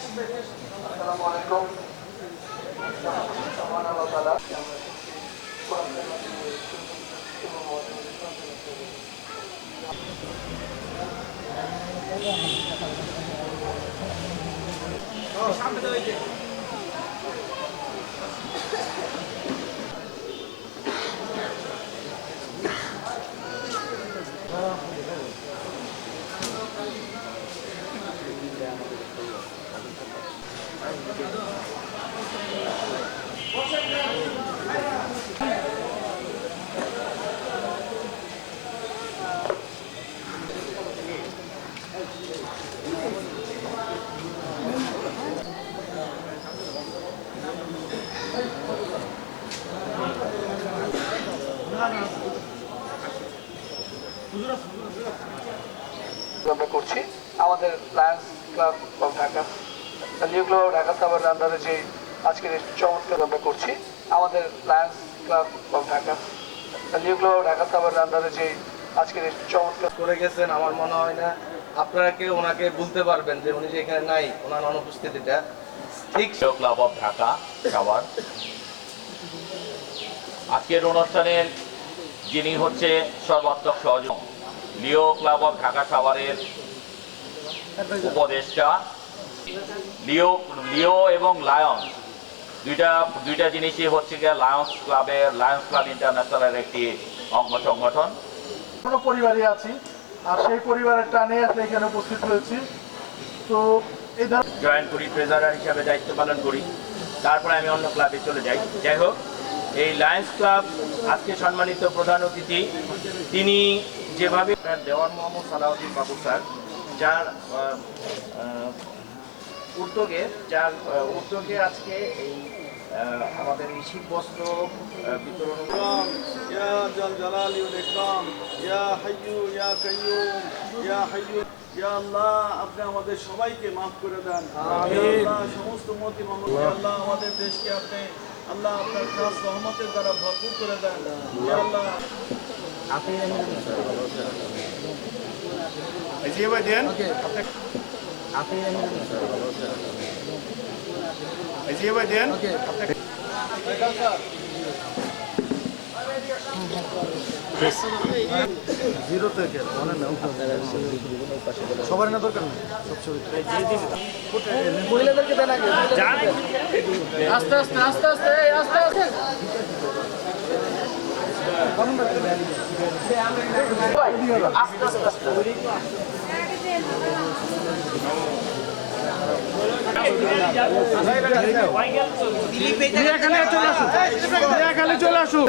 আসসালামু আলাইকুম। সম্মান আল্লাহ তাআলা সামনে দাঁড়াই যে আমরা করছি আমাদের Lions club of Dhaka new club of Dhaka সাভারের আন্ডারে যে আজকের চমৎকার আমরা করছি আমাদের Lions club of Dhaka new club of Dhaka সাভারের আন্ডারে যে আজকের চমৎকার করে গেছেন। আমার মনে হয় না আপনারা কেউ ওনাকে বলতে পারবেন যে উনি যে এখানে নাই, ওনার অনুপস্থিতিটা ঠিক। ক্লাব অফ ঢাকা সাভার আজকের অনুষ্ঠানের যিনি হচ্ছে সর্বাত্মক সহযোগ লিও ক্লাব অফ ঢাকা সাভারের উপদেষ্টা। লিও এবং লায়ন্স দুইটা জিনিসই হচ্ছে গিয়ে লায়ন্স ক্লাব ইন্টারন্যাশনালের একটি অঙ্গ সংগঠন। আমরা পরিবারে আছি আর সেই পরিবারের টানে আসলে এখানে উপস্থিত হয়েছি। তো এই জয়েন্ট করি, ট্রেজারার হিসাবে দায়িত্ব পালন করি, তারপরে আমি অন্য ক্লাবে চলে যাই। যাই হোক, এই লায়ন্স ক্লাব আজকে সম্মানিত প্রধান অতিথি তিনি যেভাবে দেওয়ান মোহাম্মদ সালাউদ্দিন বাবু স্যার, যার উদ্যোগে আজকে এই আমাদের এই শীতবস্ত্র বিতরণ। আপনি আমাদের সবাইকে মাফ করে দেন। সমস্ত মতি আল্লাহ আমাদের দেশকে আপনি আল্লাহ আপনার খাস রহমতের দ্বারা ভরপুর করে দেন। আল্লাহ জিরো থেকে সবার না দরকার মহিলাদেরকে দেন আগে। আস্তে আস্তে আস্তে আস্তে আস্তে আস্তে খালি চলে আসুন।